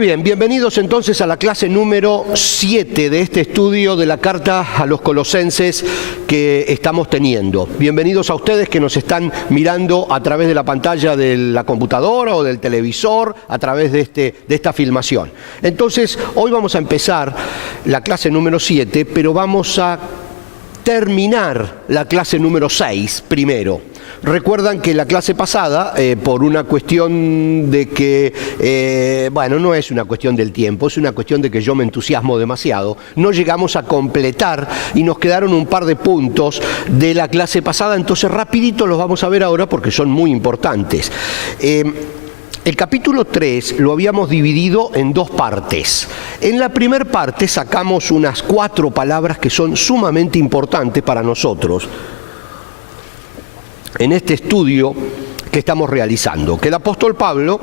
Muy bien, bienvenidos entonces a la clase número 7 de este estudio de la carta a los Colosenses que estamos teniendo. Bienvenidos a ustedes que nos están mirando a través de la pantalla de la computadora o del televisor, a través de esta filmación. Entonces, hoy vamos a empezar la clase número 7, pero vamos a terminar la clase número 6 primero. Recuerdan que la clase pasada, por una cuestión de que, no es una cuestión del tiempo, es una cuestión de que yo me entusiasmo demasiado, no llegamos a completar y nos quedaron un par de puntos de la clase pasada, entonces rapidito los vamos a ver ahora porque son muy importantes. El capítulo 3 lo habíamos dividido en dos partes. En la primera parte sacamos unas 4 palabras que son sumamente importantes para nosotros en este estudio que estamos realizando, que el apóstol Pablo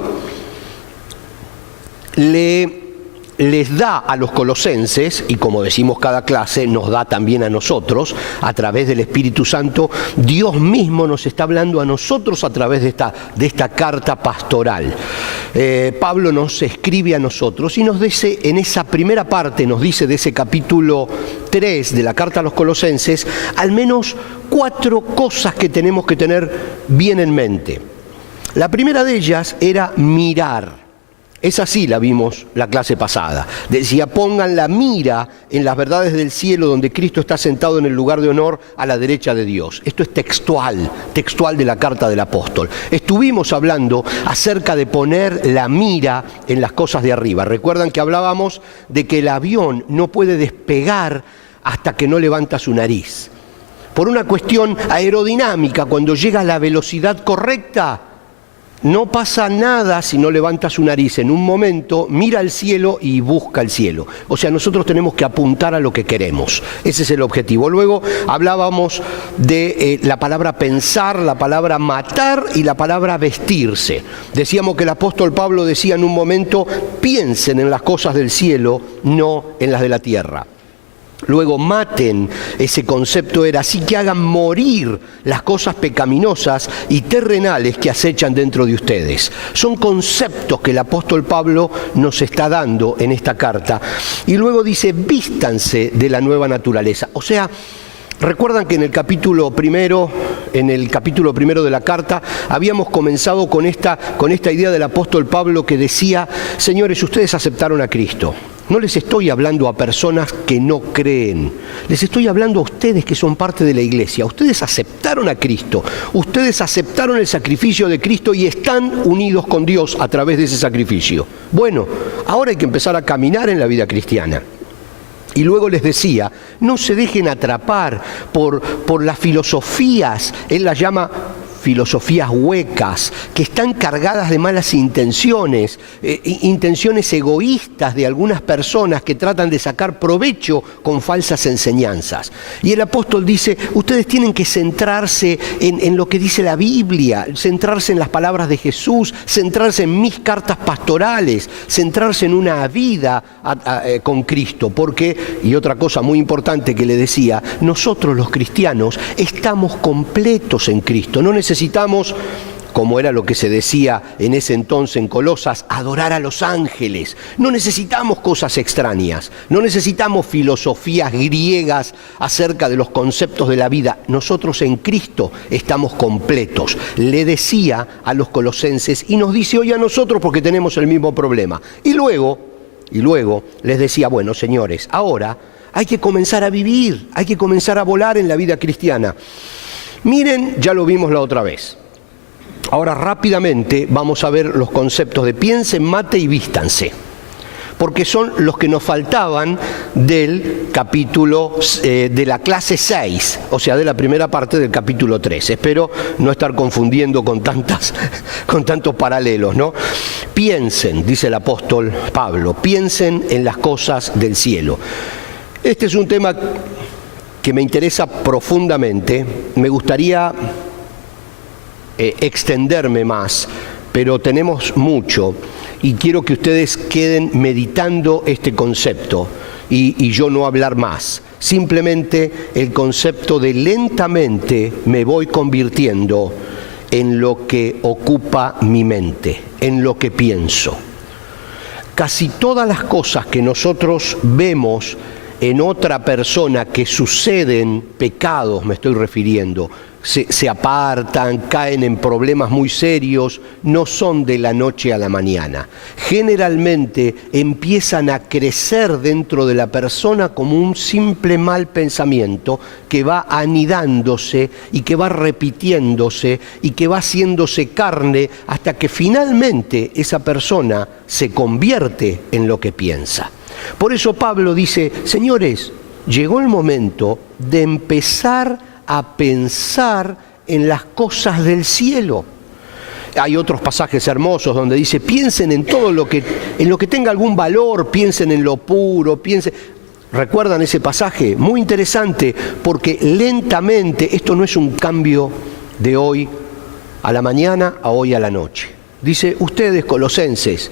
les da a los colosenses, y como decimos cada clase, nos da también a nosotros, a través del Espíritu Santo. Dios mismo nos está hablando a nosotros a través de esta carta pastoral. Pablo nos escribe a nosotros y nos dice, en esa primera parte, nos dice de ese capítulo 3 de la carta a los colosenses, al menos 4 cosas que tenemos que tener bien en mente. La primera de ellas era mirar. Esa sí la vimos la clase pasada. Decía, pongan la mira en las verdades del cielo donde Cristo está sentado en el lugar de honor a la derecha de Dios. Esto es textual de la carta del apóstol. Estuvimos hablando acerca de poner la mira en las cosas de arriba. Recuerdan que hablábamos de que el avión no puede despegar hasta que no levanta su nariz. Por una cuestión aerodinámica, cuando llega a la velocidad correcta, no pasa nada si no levanta su nariz en un momento, mira al cielo y busca el cielo. O sea, nosotros tenemos que apuntar a lo que queremos. Ese es el objetivo. Luego hablábamos de la palabra pensar, la palabra matar y la palabra vestirse. Decíamos que el apóstol Pablo decía en un momento, piensen en las cosas del cielo, no en las de la tierra. Luego maten, ese concepto era así que hagan morir las cosas pecaminosas y terrenales que acechan dentro de ustedes. Son conceptos que el apóstol Pablo nos está dando en esta carta. Y luego dice, vístanse de la nueva naturaleza. O sea, recuerdan que en el capítulo primero de la carta, habíamos comenzado con esta idea del apóstol Pablo que decía, señores, ustedes aceptaron a Cristo. No les estoy hablando a personas que no creen, les estoy hablando a ustedes que son parte de la iglesia. Ustedes aceptaron a Cristo, ustedes aceptaron el sacrificio de Cristo y están unidos con Dios a través de ese sacrificio. Bueno, ahora hay que empezar a caminar en la vida cristiana. Y luego les decía, no se dejen atrapar por las filosofías, él las llama filosofías huecas, que están cargadas de malas intenciones, intenciones egoístas de algunas personas que tratan de sacar provecho con falsas enseñanzas. Y el apóstol dice, ustedes tienen que centrarse en lo que dice la Biblia, centrarse en las palabras de Jesús, centrarse en mis cartas pastorales, centrarse en una vida con Cristo, porque, y otra cosa muy importante que le decía, nosotros los cristianos estamos completos en Cristo, no necesitamos, como era lo que se decía en ese entonces en Colosas, adorar a los ángeles. No necesitamos cosas extrañas, no necesitamos filosofías griegas acerca de los conceptos de la vida. Nosotros en Cristo estamos completos. Le decía a los colosenses y nos dice hoy a nosotros porque tenemos el mismo problema. Y luego les decía, bueno, señores, ahora hay que comenzar a vivir, hay que comenzar a volar en la vida cristiana. Miren, ya lo vimos la otra vez. Ahora rápidamente vamos a ver los conceptos de piensen, mate y vístanse, porque son los que nos faltaban del capítulo de la clase 6, o sea, de la primera parte del capítulo 3. Espero no estar confundiendo con tantos paralelos, ¿no? Piensen, dice el apóstol Pablo, piensen en las cosas del cielo. Este es un tema que me interesa profundamente. Me gustaría extenderme más, pero tenemos mucho y quiero que ustedes queden meditando este concepto y yo no hablar más. Simplemente el concepto de lentamente me voy convirtiendo en lo que ocupa mi mente, en lo que pienso. casi todas las cosas que nosotros vemos en otra persona que suceden, pecados me estoy refiriendo, se apartan, caen en problemas muy serios, no son de la noche a la mañana. Generalmente empiezan a crecer dentro de la persona como un simple mal pensamiento que va anidándose y que va repitiéndose y que va haciéndose carne hasta que finalmente esa persona se convierte en lo que piensa. Por eso Pablo dice, señores, llegó el momento de empezar a pensar en las cosas del cielo. Hay otros pasajes hermosos donde dice, piensen en todo en lo que tenga algún valor, piensen en lo puro, piensen. ¿Recuerdan ese pasaje? Muy interesante, porque lentamente, esto no es un cambio de hoy a la mañana a hoy a la noche. Dice, ustedes colosenses,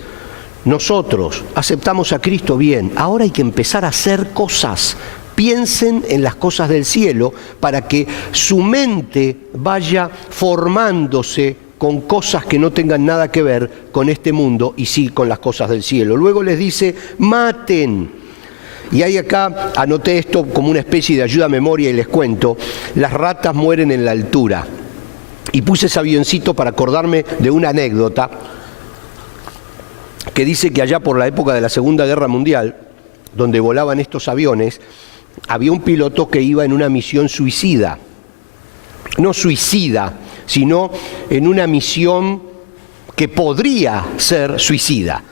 nosotros aceptamos a Cristo bien, ahora hay que empezar a hacer cosas. Piensen en las cosas del cielo para que su mente vaya formándose con cosas que no tengan nada que ver con este mundo y sí con las cosas del cielo. Luego les dice, maten. Y ahí acá anoté esto como una especie de ayuda a memoria y les cuento, las ratas mueren en la altura. Y puse ese avioncito para acordarme de una anécdota que dice que allá por la época de la Segunda Guerra Mundial, donde volaban estos aviones, había un piloto que iba en una misión suicida. No suicida, sino en una misión que podría ser suicida.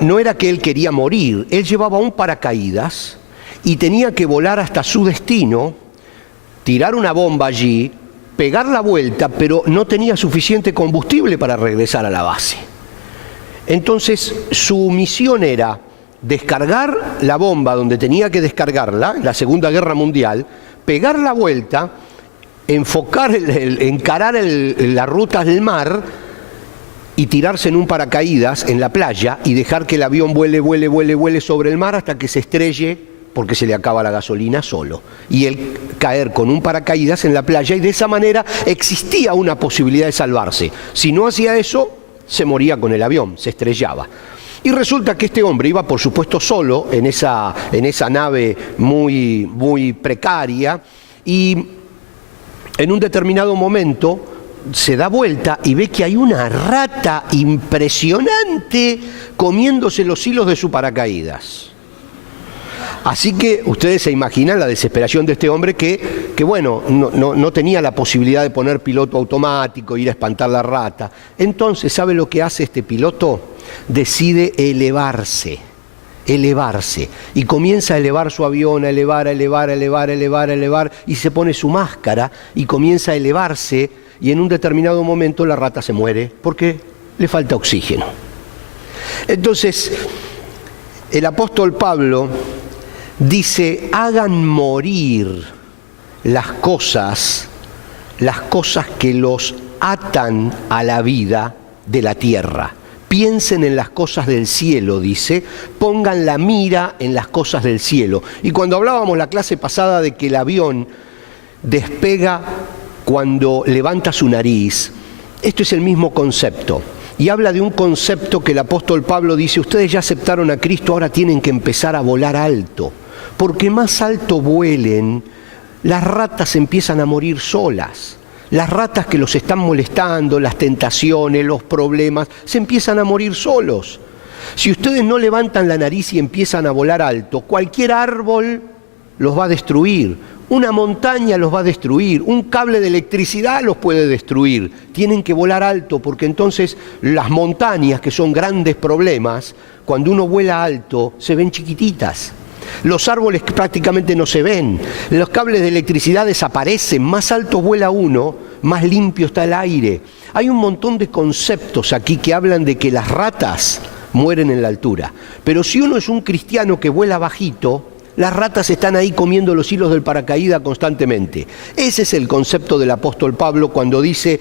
No era que él quería morir, él llevaba un paracaídas y tenía que volar hasta su destino, tirar una bomba allí, pegar la vuelta, pero no tenía suficiente combustible para regresar a la base. Entonces su misión era descargar la bomba donde tenía que descargarla, la Segunda Guerra Mundial, pegar la vuelta, encarar la ruta del mar y tirarse en un paracaídas en la playa y dejar que el avión vuele sobre el mar hasta que se estrelle porque se le acaba la gasolina solo. Y él caer con un paracaídas en la playa y de esa manera existía una posibilidad de salvarse. Si no hacía eso, se moría con el avión, se estrellaba. Y resulta que este hombre iba, por supuesto, solo en esa nave muy precaria y en un determinado momento se da vuelta y ve que hay una rata impresionante comiéndose los hilos de su paracaídas. Así que ustedes se imaginan la desesperación de este hombre que bueno, no tenía la posibilidad de poner piloto automático, ir a espantar la rata. Entonces, ¿sabe lo que hace este piloto? Decide elevarse y comienza a elevar su avión, a elevar y se pone su máscara y comienza a elevarse y en un determinado momento la rata se muere porque le falta oxígeno. Entonces, el apóstol Pablo dice, hagan morir las cosas que los atan a la vida de la tierra. Piensen en las cosas del cielo, dice, pongan la mira en las cosas del cielo. Y cuando hablábamos la clase pasada de que el avión despega cuando levanta su nariz, esto es el mismo concepto. Y habla de un concepto que el apóstol Pablo dice, ustedes ya aceptaron a Cristo, ahora tienen que empezar a volar alto. Porque más alto vuelen, las ratas empiezan a morir solas. Las ratas que los están molestando, las tentaciones, los problemas, se empiezan a morir solos. Si ustedes no levantan la nariz y empiezan a volar alto, cualquier árbol los va a destruir, una montaña los va a destruir, un cable de electricidad los puede destruir. Tienen que volar alto porque entonces las montañas, que son grandes problemas, cuando uno vuela alto, se ven chiquititas. Los árboles que prácticamente no se ven, los cables de electricidad desaparecen, más alto vuela uno, más limpio está el aire. Hay un montón de conceptos aquí que hablan de que las ratas mueren en la altura. Pero si uno es un cristiano que vuela bajito, las ratas están ahí comiendo los hilos del paracaídas constantemente. Ese es el concepto del apóstol Pablo cuando dice,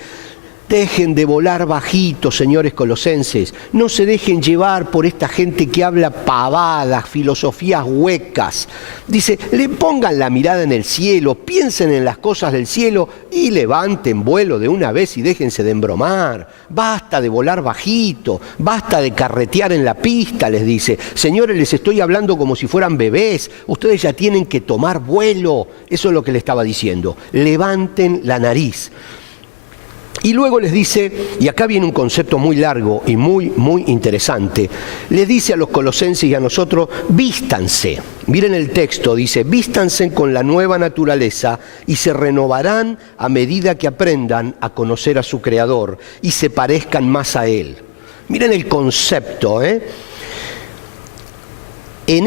Dejen de volar bajito, señores colosenses. No se dejen llevar por esta gente que habla pavadas, filosofías huecas. Dice, le pongan la mirada en el cielo, piensen en las cosas del cielo y levanten vuelo de una vez y déjense de embromar. Basta de volar bajito, basta de carretear en la pista, les dice. Señores, les estoy hablando como si fueran bebés. Ustedes ya tienen que tomar vuelo. Eso es lo que le estaba diciendo. Levanten la nariz. Y luego les dice, y acá viene un concepto muy largo y muy interesante, les dice a los colosenses y a nosotros, vístanse. Miren el texto, dice, vístanse con la nueva naturaleza y se renovarán a medida que aprendan a conocer a su Creador y se parezcan más a Él. Miren el concepto, En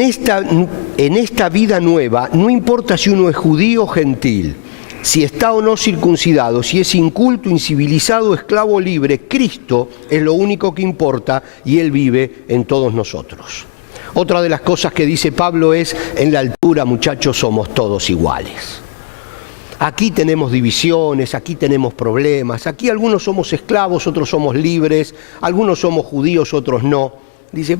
esta vida nueva, no importa si uno es judío o gentil, si está o no circuncidado, si es inculto, incivilizado, esclavo o libre, Cristo es lo único que importa y Él vive en todos nosotros. Otra de las cosas que dice Pablo es, en la altura, muchachos, somos todos iguales. Aquí tenemos divisiones, aquí tenemos problemas, aquí algunos somos esclavos, otros somos libres, algunos somos judíos, otros no. Dice,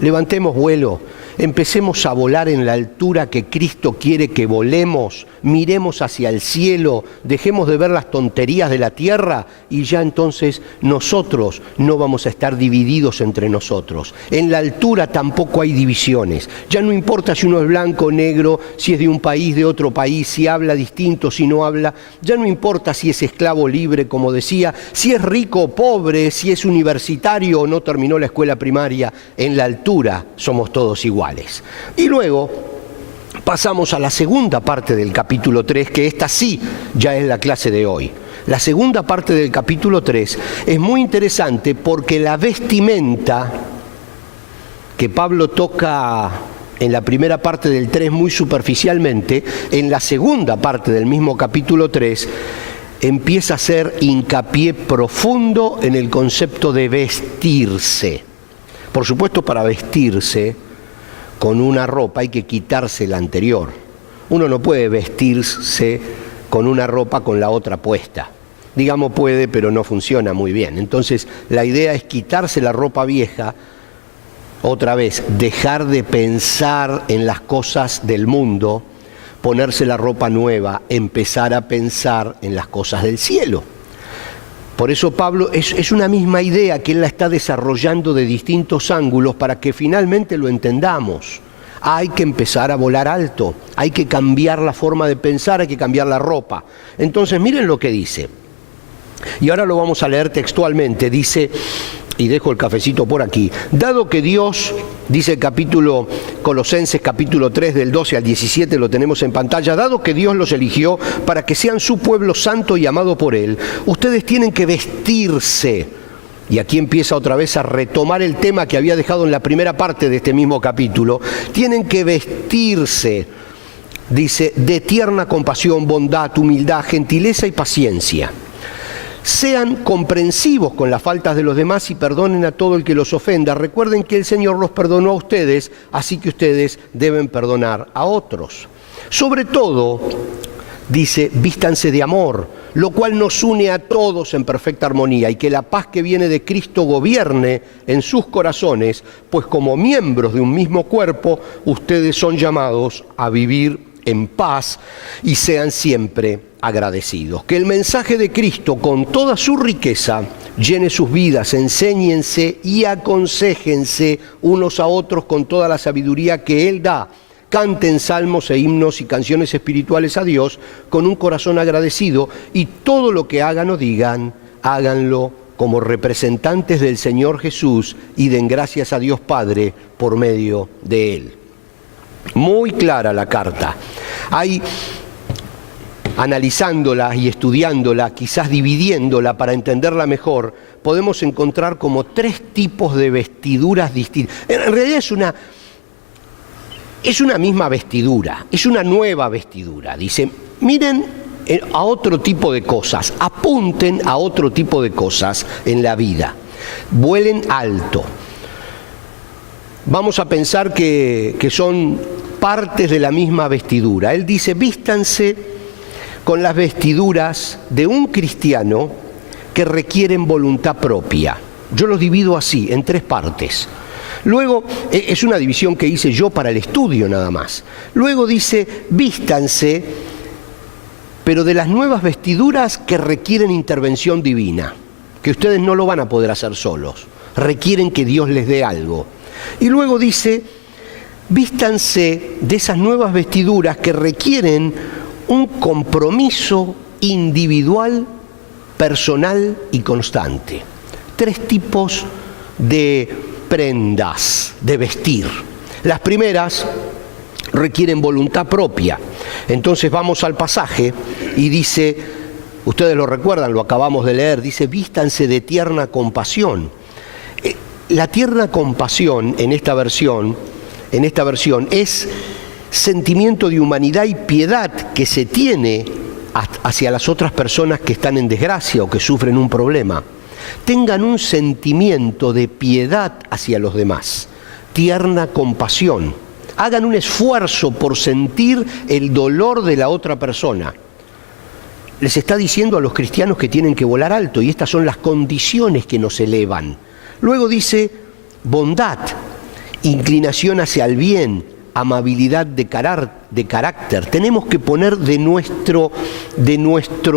levantemos vuelo, empecemos a volar en la altura que Cristo quiere que volemos, miremos hacia el cielo, dejemos de ver las tonterías de la tierra y ya entonces nosotros no vamos a estar divididos entre nosotros. En la altura tampoco hay divisiones. Ya no importa si uno es blanco o negro, si es de un país, de otro país, si habla distinto, si no habla. Ya no importa si es esclavo o libre, como decía, si es rico o pobre, si es universitario o no terminó la escuela primaria. En la altura somos todos iguales. Y luego pasamos a la segunda parte del capítulo 3, que esta sí ya es la clase de hoy. La segunda parte del capítulo 3 es muy interesante porque la vestimenta que Pablo toca en la primera parte del 3 muy superficialmente, en la segunda parte del mismo capítulo 3 empieza a hacer hincapié profundo en el concepto de vestirse. Por supuesto, para vestirse con una ropa hay que quitarse la anterior. Uno no puede vestirse con una ropa con la otra puesta. Digamos puede, pero no funciona muy bien. Entonces la idea es quitarse la ropa vieja, otra vez, dejar de pensar en las cosas del mundo, ponerse la ropa nueva, empezar a pensar en las cosas del cielo. Por eso Pablo es una misma idea que él la está desarrollando de distintos ángulos para que finalmente lo entendamos. Hay que empezar a volar alto, hay que cambiar la forma de pensar, hay que cambiar la ropa. Entonces miren lo que dice. Y ahora lo vamos a leer textualmente. Dice, y dejo el cafecito por aquí, dado que Dios, dice el capítulo Colosenses capítulo 3 del 12 al 17, lo tenemos en pantalla, dado que Dios los eligió para que sean su pueblo santo y amado por Él, ustedes tienen que vestirse. Y aquí empieza otra vez a retomar el tema que había dejado en la primera parte de este mismo capítulo. Tienen que vestirse, dice, de tierna compasión, bondad, humildad, gentileza y paciencia. Sean comprensivos con las faltas de los demás y perdonen a todo el que los ofenda. Recuerden que el Señor los perdonó a ustedes, así que ustedes deben perdonar a otros. Sobre todo, dice, vístanse de amor, lo cual nos une a todos en perfecta armonía, y que la paz que viene de Cristo gobierne en sus corazones, pues como miembros de un mismo cuerpo, ustedes son llamados a vivir en paz y sean siempre agradecidos. Que el mensaje de Cristo con toda su riqueza llene sus vidas, enséñense y aconséjense unos a otros con toda la sabiduría que Él da. Canten salmos e himnos y canciones espirituales a Dios con un corazón agradecido y todo lo que hagan o digan, háganlo como representantes del Señor Jesús y den gracias a Dios Padre por medio de Él. Muy clara la carta. Hay, analizándola y estudiándola, quizás dividiéndola para entenderla mejor, podemos encontrar como 3 tipos de vestiduras distintas. En realidad es una misma vestidura, es una nueva vestidura. Dice, miren a otro tipo de cosas, apunten a otro tipo de cosas en la vida, vuelen alto. Vamos a pensar que son partes de la misma vestidura. Él dice, vístanse con las vestiduras de un cristiano que requieren voluntad propia. Yo los divido así, en 3 partes. Luego, es una división que hice yo para el estudio nada más. Luego dice, vístanse, pero de las nuevas vestiduras que requieren intervención divina, que ustedes no lo van a poder hacer solos, requieren que Dios les dé algo. Y luego dice, vístanse de esas nuevas vestiduras que requieren un compromiso individual, personal y constante. 3 tipos de prendas de vestir. Las primeras requieren voluntad propia. Entonces vamos al pasaje y dice, ustedes lo recuerdan, lo acabamos de leer, dice, vístanse de tierna compasión. La tierna compasión en esta versión es sentimiento de humanidad y piedad que se tiene hacia las otras personas que están en desgracia o que sufren un problema. Tengan un sentimiento de piedad hacia los demás, tierna compasión. Hagan un esfuerzo por sentir el dolor de la otra persona. Les está diciendo a los cristianos que tienen que volar alto, y estas son las condiciones que nos elevan. Luego dice bondad, inclinación hacia el bien, amabilidad de carácter. Tenemos que poner de nuestro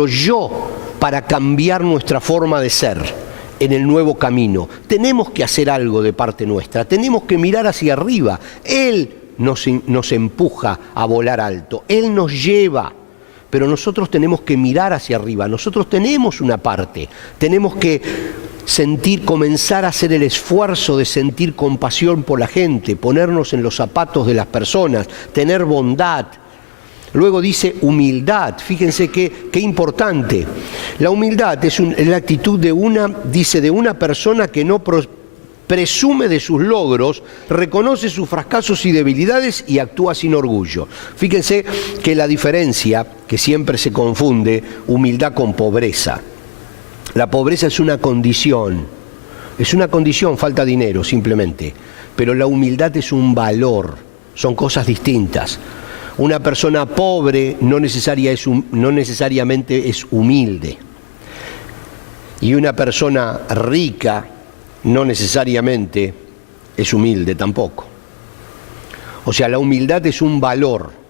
yo para cambiar nuestra forma de ser en el nuevo camino. Tenemos que hacer algo de parte nuestra, tenemos que mirar hacia arriba. Él nos empuja a volar alto, Él nos lleva, pero nosotros tenemos que mirar hacia arriba. Nosotros tenemos una parte, tenemos que comenzar a hacer el esfuerzo de sentir compasión por la gente, ponernos en los zapatos de las personas, tener bondad. Luego dice humildad. Fíjense qué importante. La humildad es la actitud de una persona que no presume de sus logros, reconoce sus fracasos y debilidades y actúa sin orgullo. Fíjense que la diferencia, que siempre se confunde humildad con pobreza. La pobreza es una condición, falta dinero simplemente, pero la humildad es un valor, son cosas distintas. Una persona pobre no necesariamente es humilde, y una persona rica no necesariamente es humilde tampoco. O sea, la humildad es un valor.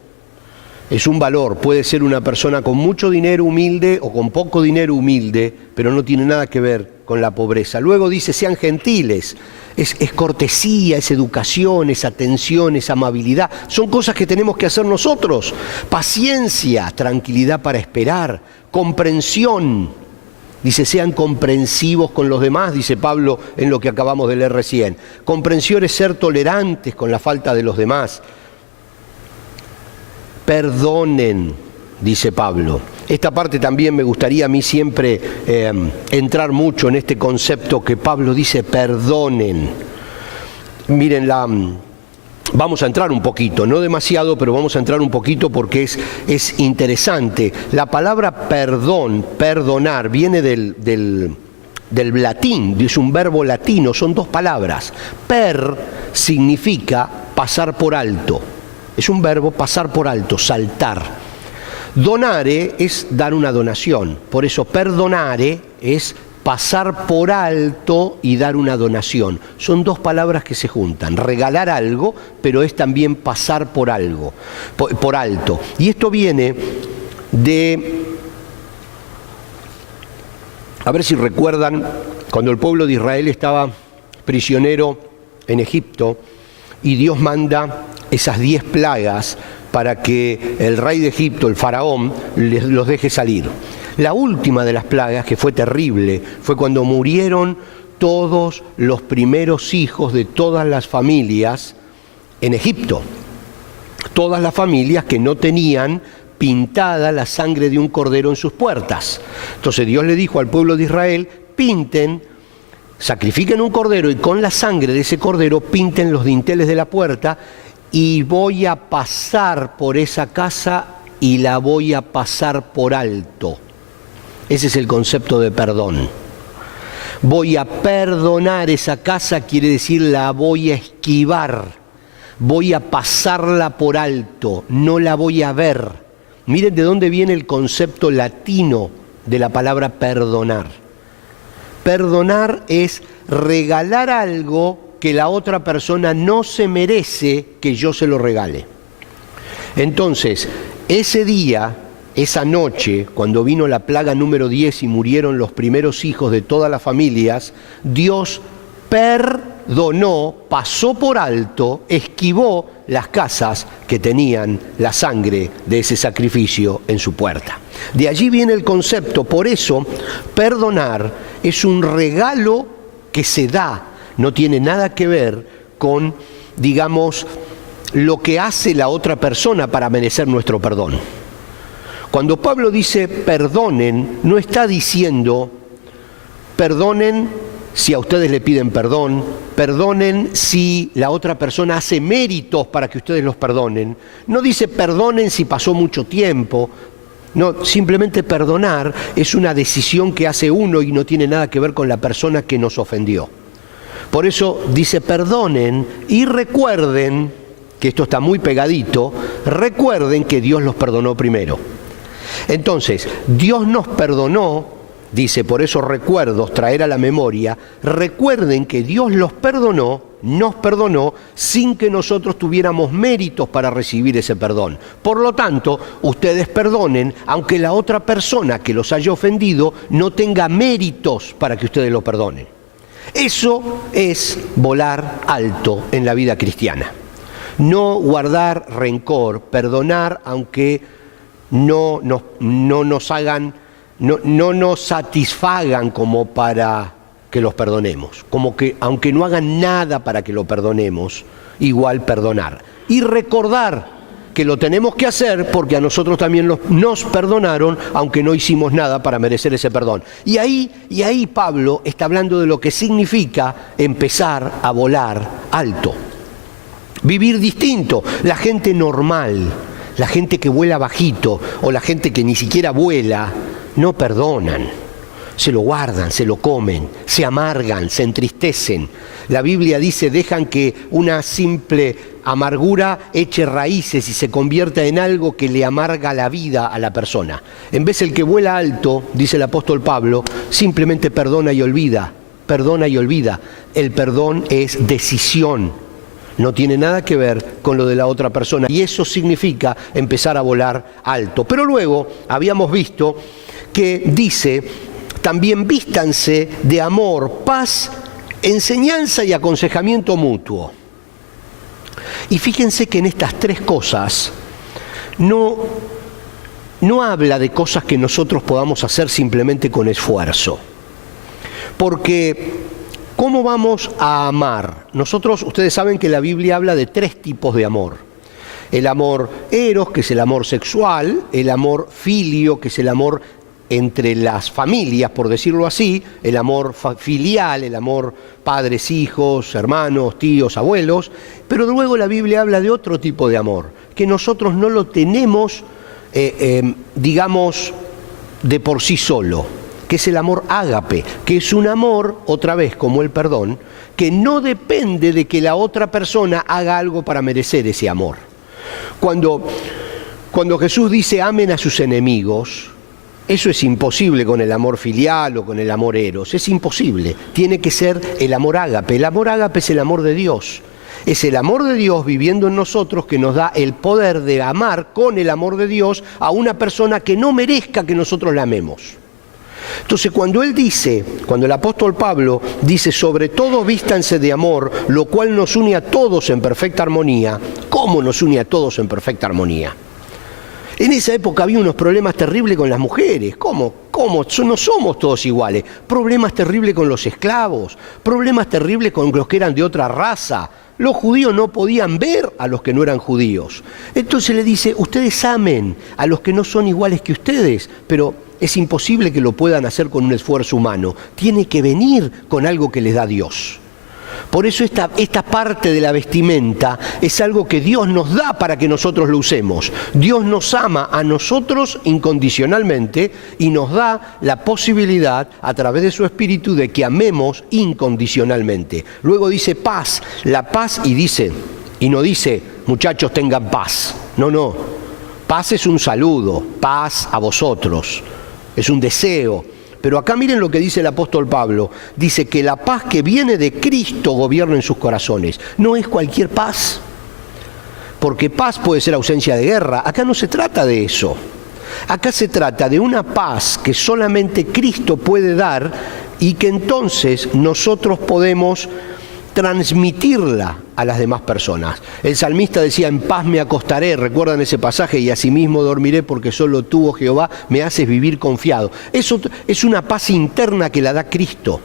Es un valor, puede ser una persona con mucho dinero humilde o con poco dinero humilde, pero no tiene nada que ver con la pobreza. Luego dice, sean gentiles, es cortesía, es educación, es atención, es amabilidad. Son cosas que tenemos que hacer nosotros. Paciencia, tranquilidad para esperar, comprensión. Dice, sean comprensivos con los demás, dice Pablo en lo que acabamos de leer recién. Comprensión es ser tolerantes con la falta de los demás. Perdonen, dice Pablo. Esta parte también me gustaría a mí siempre entrar mucho en este concepto que Pablo dice, perdonen. Miren, vamos a entrar un poquito, no demasiado, pero vamos a entrar un poquito porque es interesante. La palabra perdón, perdonar, viene del latín, es un verbo latino, son 2 palabras. Per significa pasar por alto. Es un verbo pasar por alto, saltar. Donare es dar una donación. Por eso perdonare es pasar por alto y dar una donación. Son 2 palabras que se juntan. Regalar algo, pero es también pasar por algo, por alto. Y esto viene de... A ver si recuerdan, cuando el pueblo de Israel estaba prisionero en Egipto y Dios manda esas 10 plagas para que el rey de Egipto, el faraón, los deje salir. La última de las plagas, que fue terrible, fue cuando murieron todos los primeros hijos de todas las familias en Egipto. Todas las familias que no tenían pintada la sangre de un cordero en sus puertas. Entonces Dios le dijo al pueblo de Israel, sacrifiquen un cordero y con la sangre de ese cordero pinten los dinteles de la puerta, y voy a pasar por esa casa y la voy a pasar por alto. Ese es el concepto de perdón. Voy a perdonar esa casa, quiere decir la voy a esquivar, voy a pasarla por alto, no la voy a ver. Miren de dónde viene el concepto latino de la palabra perdonar. Perdonar es regalar algo que la otra persona no se merece que yo se lo regale. Entonces, ese día, esa noche, cuando vino la plaga número 10 y murieron los primeros hijos de todas las familias, Dios perdonó, pasó por alto, esquivó las casas que tenían la sangre de ese sacrificio en su puerta. De allí viene el concepto. Por eso, perdonar es un regalo que se da, no tiene nada que ver con, digamos, lo que hace la otra persona para merecer nuestro perdón. Cuando Pablo dice perdonen, no está diciendo perdonen si a ustedes le piden perdón, perdonen si la otra persona hace méritos para que ustedes los perdonen. No dice perdonen si pasó mucho tiempo. No, simplemente perdonar es una decisión que hace uno y no tiene nada que ver con la persona que nos ofendió. Por eso dice perdonen y recuerden, que esto está muy pegadito, recuerden que Dios los perdonó primero. Entonces, Dios nos perdonó. Dice, por eso recuerdos, traer a la memoria, recuerden que Dios los perdonó, nos perdonó, sin que nosotros tuviéramos méritos para recibir ese perdón. Por lo tanto, ustedes perdonen, aunque la otra persona que los haya ofendido no tenga méritos para que ustedes lo perdonen. Eso es volar alto en la vida cristiana. No guardar rencor, perdonar aunque no nos hagan... No nos satisfagan como para que los perdonemos, como que aunque no hagan nada para que lo perdonemos, igual perdonar. Y recordar que lo tenemos que hacer porque a nosotros también nos perdonaron, aunque no hicimos nada para merecer ese perdón. Y ahí Pablo está hablando de lo que significa empezar a volar alto. Vivir distinto, la gente normal, la gente que vuela bajito o la gente que ni siquiera vuela, no perdonan, se lo guardan, se lo comen, se amargan, se entristecen. La Biblia dice, dejan que una simple amargura eche raíces y se convierta en algo que le amarga la vida a la persona. En vez el que vuela alto, dice el apóstol Pablo, simplemente perdona y olvida, perdona y olvida. El perdón es decisión, no tiene nada que ver con lo de la otra persona y eso significa empezar a volar alto. Pero luego habíamos visto que dice, también vístanse de amor, paz, enseñanza y aconsejamiento mutuo. Y fíjense que en estas tres cosas no habla de cosas que nosotros podamos hacer simplemente con esfuerzo. Porque, ¿cómo vamos a amar? Nosotros, ustedes saben que la Biblia habla de tres tipos de amor. El amor eros, que es el amor sexual, el amor filio, que es el amor entre las familias, por decirlo así, el amor filial, el amor padres, hijos, hermanos, tíos, abuelos, pero luego la Biblia habla de otro tipo de amor, que nosotros no lo tenemos, digamos, de por sí solo, que es el amor ágape, que es un amor, otra vez como el perdón, que no depende de que la otra persona haga algo para merecer ese amor. Cuando Jesús dice amen a sus enemigos, eso es imposible con el amor filial o con el amor eros, es imposible. Tiene que ser el amor ágape. El amor ágape es el amor de Dios. Es el amor de Dios viviendo en nosotros que nos da el poder de amar con el amor de Dios a una persona que no merezca que nosotros la amemos. Entonces cuando el apóstol Pablo dice sobre todo vístanse de amor, lo cual nos une a todos en perfecta armonía, ¿cómo nos une a todos en perfecta armonía? En esa época había unos problemas terribles con las mujeres. ¿Cómo? No somos todos iguales. Problemas terribles con los esclavos, problemas terribles con los que eran de otra raza. Los judíos no podían ver a los que no eran judíos. Entonces le dice, ustedes amen a los que no son iguales que ustedes, pero es imposible que lo puedan hacer con un esfuerzo humano. Tiene que venir con algo que les da Dios. Por eso esta parte de la vestimenta es algo que Dios nos da para que nosotros lo usemos. Dios nos ama a nosotros incondicionalmente y nos da la posibilidad a través de su Espíritu de que amemos incondicionalmente. Luego dice paz, la paz y no dice muchachos tengan paz. No, paz es un saludo, paz a vosotros, es un deseo. Pero acá miren lo que dice el apóstol Pablo. Dice que la paz que viene de Cristo gobierna en sus corazones. No es cualquier paz. Porque paz puede ser ausencia de guerra. Acá no se trata de eso. Acá se trata de una paz que solamente Cristo puede dar y que entonces nosotros podemos transmitirla a las demás personas. El salmista decía, en paz me acostaré, recuerdan ese pasaje, y asimismo dormiré porque solo tú, oh Jehová, me haces vivir confiado. Eso es una paz interna que la da Cristo.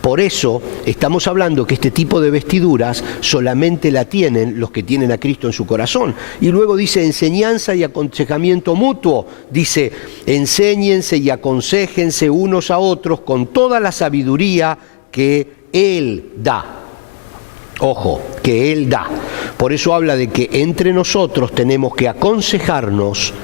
Por eso estamos hablando que este tipo de vestiduras solamente la tienen los que tienen a Cristo en su corazón. Y luego dice enseñanza y aconsejamiento mutuo. Dice, enséñense y aconséjense unos a otros con toda la sabiduría que Él da. Ojo, que Él da. Por eso habla de que entre nosotros tenemos que aconsejarnos,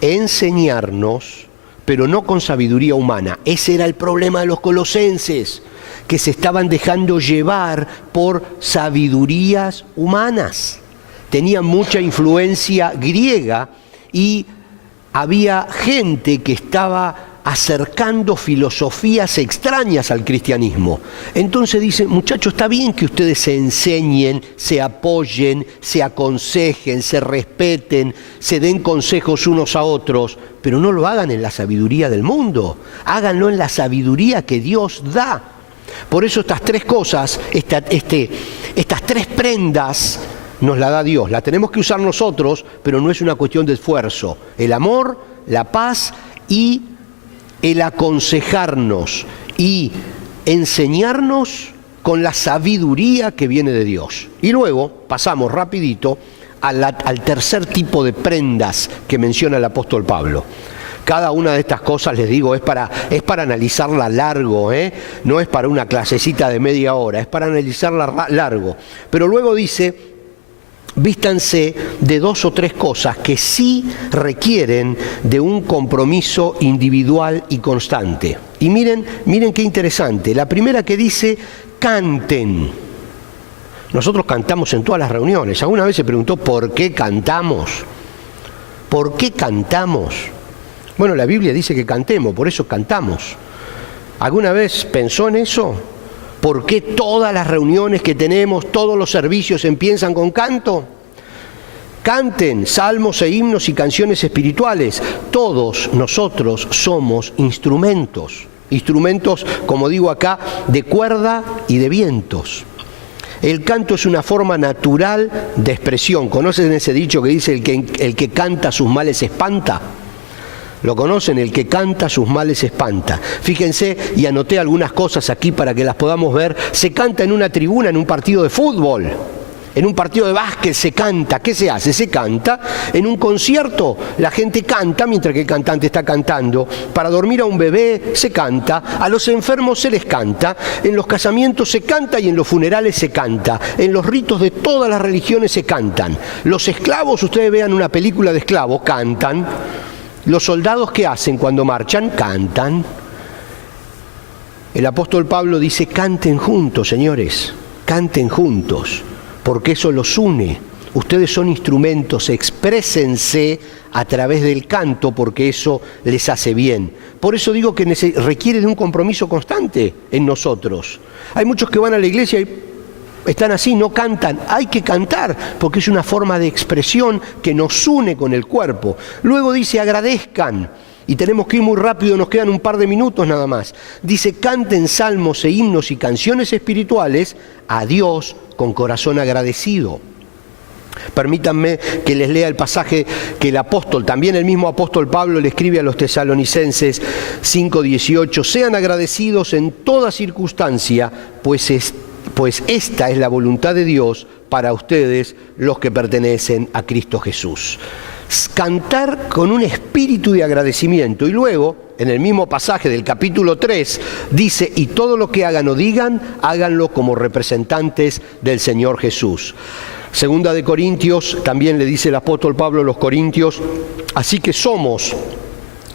enseñarnos, pero no con sabiduría humana. Ese era el problema de los colosenses, que se estaban dejando llevar por sabidurías humanas. Tenían mucha influencia griega y había gente que estaba acercando filosofías extrañas al cristianismo. Entonces dicen, muchachos, está bien que ustedes se enseñen, se apoyen, se aconsejen, se respeten, se den consejos unos a otros, pero no lo hagan en la sabiduría del mundo, háganlo en la sabiduría que Dios da. Por eso estas tres cosas, estas tres prendas, nos la da Dios. La tenemos que usar nosotros, pero no es una cuestión de esfuerzo. El amor, la paz y el aconsejarnos y enseñarnos con la sabiduría que viene de Dios. Y luego pasamos rapidito al tercer tipo de prendas que menciona el apóstol Pablo. Cada una de estas cosas, les digo, es para analizarla largo, no es para una clasecita de media hora, es para analizarla largo. Pero luego dice, vístanse de 2 o 3 cosas que sí requieren de un compromiso individual y constante. Y miren qué interesante. La primera que dice, canten. Nosotros cantamos en todas las reuniones. ¿Alguna vez se preguntó por qué cantamos? ¿Por qué cantamos? Bueno, la Biblia dice que cantemos, por eso cantamos. ¿Alguna vez pensó en eso? ¿Por qué todas las reuniones que tenemos, todos los servicios empiezan con canto? Canten salmos e himnos y canciones espirituales. Todos nosotros somos instrumentos. Instrumentos, como digo acá, de cuerda y de vientos. El canto es una forma natural de expresión. ¿Conocen ese dicho que dice el que canta sus males espanta? ¿Lo conocen? El que canta sus males espanta. Fíjense, y anoté algunas cosas aquí para que las podamos ver. Se canta en una tribuna, en un partido de fútbol, en un partido de básquet se canta. ¿Qué se hace? Se canta. En un concierto la gente canta mientras que el cantante está cantando. Para dormir a un bebé se canta. A los enfermos se les canta. En los casamientos se canta y en los funerales se canta. En los ritos de todas las religiones se cantan. Los esclavos, ustedes vean una película de esclavos, cantan. Los soldados, ¿qué hacen cuando marchan? Cantan. El apóstol Pablo dice, canten juntos, señores, canten juntos, porque eso los une. Ustedes son instrumentos, exprésense a través del canto, porque eso les hace bien. Por eso digo que requiere de un compromiso constante en nosotros. Hay muchos que van a la iglesia y están así, no cantan. Hay que cantar, porque es una forma de expresión que nos une con el cuerpo. Luego dice, agradezcan. Y tenemos que ir muy rápido, nos quedan un par de minutos nada más. Dice, canten salmos e himnos y canciones espirituales a Dios con corazón agradecido. Permítanme que les lea el pasaje que el apóstol, también el mismo apóstol Pablo, le escribe a los tesalonicenses 5:18. Sean agradecidos en toda circunstancia, pues esta es la voluntad de Dios para ustedes, los que pertenecen a Cristo Jesús. Cantar con un espíritu de agradecimiento. Y luego, en el mismo pasaje del capítulo 3, dice, y todo lo que hagan o digan, háganlo como representantes del Señor Jesús. Segunda de Corintios, también le dice el apóstol Pablo a los Corintios, así que somos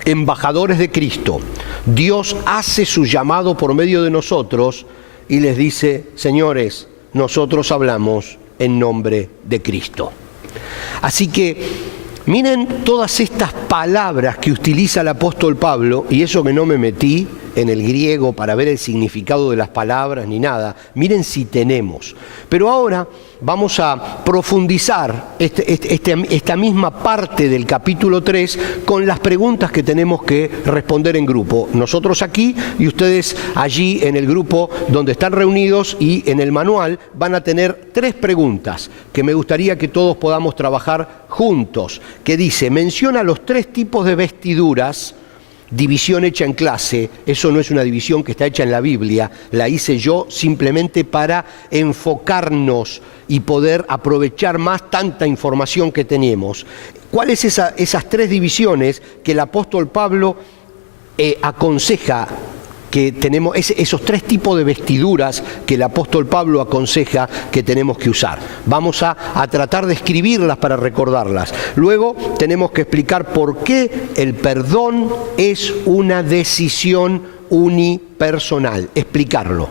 embajadores de Cristo. Dios hace su llamado por medio de nosotros y les dice, señores, nosotros hablamos en nombre de Cristo. Así que miren todas estas palabras que utiliza el apóstol Pablo, y eso que no me metí en el griego para ver el significado de las palabras ni nada. Miren si tenemos. Pero ahora vamos a profundizar esta misma parte del capítulo 3 con las preguntas que tenemos que responder en grupo. Nosotros aquí y ustedes allí en el grupo donde están reunidos, y en el manual van a tener 3 preguntas que me gustaría que todos podamos trabajar juntos. Que dice, menciona los 3 tipos de vestiduras. División hecha en clase, eso no es una división que está hecha en la Biblia, la hice yo simplemente para enfocarnos y poder aprovechar más tanta información que tenemos. ¿Cuáles esas 3 divisiones que el apóstol Pablo aconseja que tenemos, esos 3 tipos de vestiduras que el apóstol Pablo aconseja que tenemos que usar? Vamos a tratar de escribirlas para recordarlas. Luego tenemos que explicar por qué el perdón es una decisión unipersonal, explicarlo.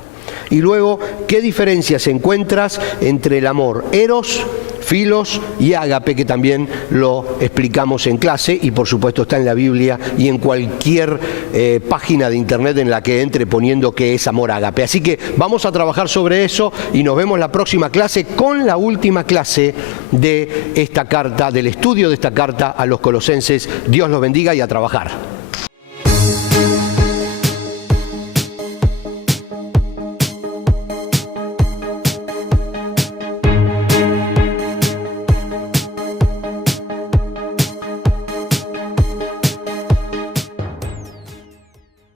Y luego, ¿qué diferencias encuentras entre el amor eros, filos y ágape, que también lo explicamos en clase y por supuesto está en la Biblia y en cualquier página de internet en la que entre poniendo qué es amor ágape? Así que vamos a trabajar sobre eso y nos vemos la próxima clase con la última clase de esta carta, del estudio de esta carta a los Colosenses. Dios los bendiga y a trabajar.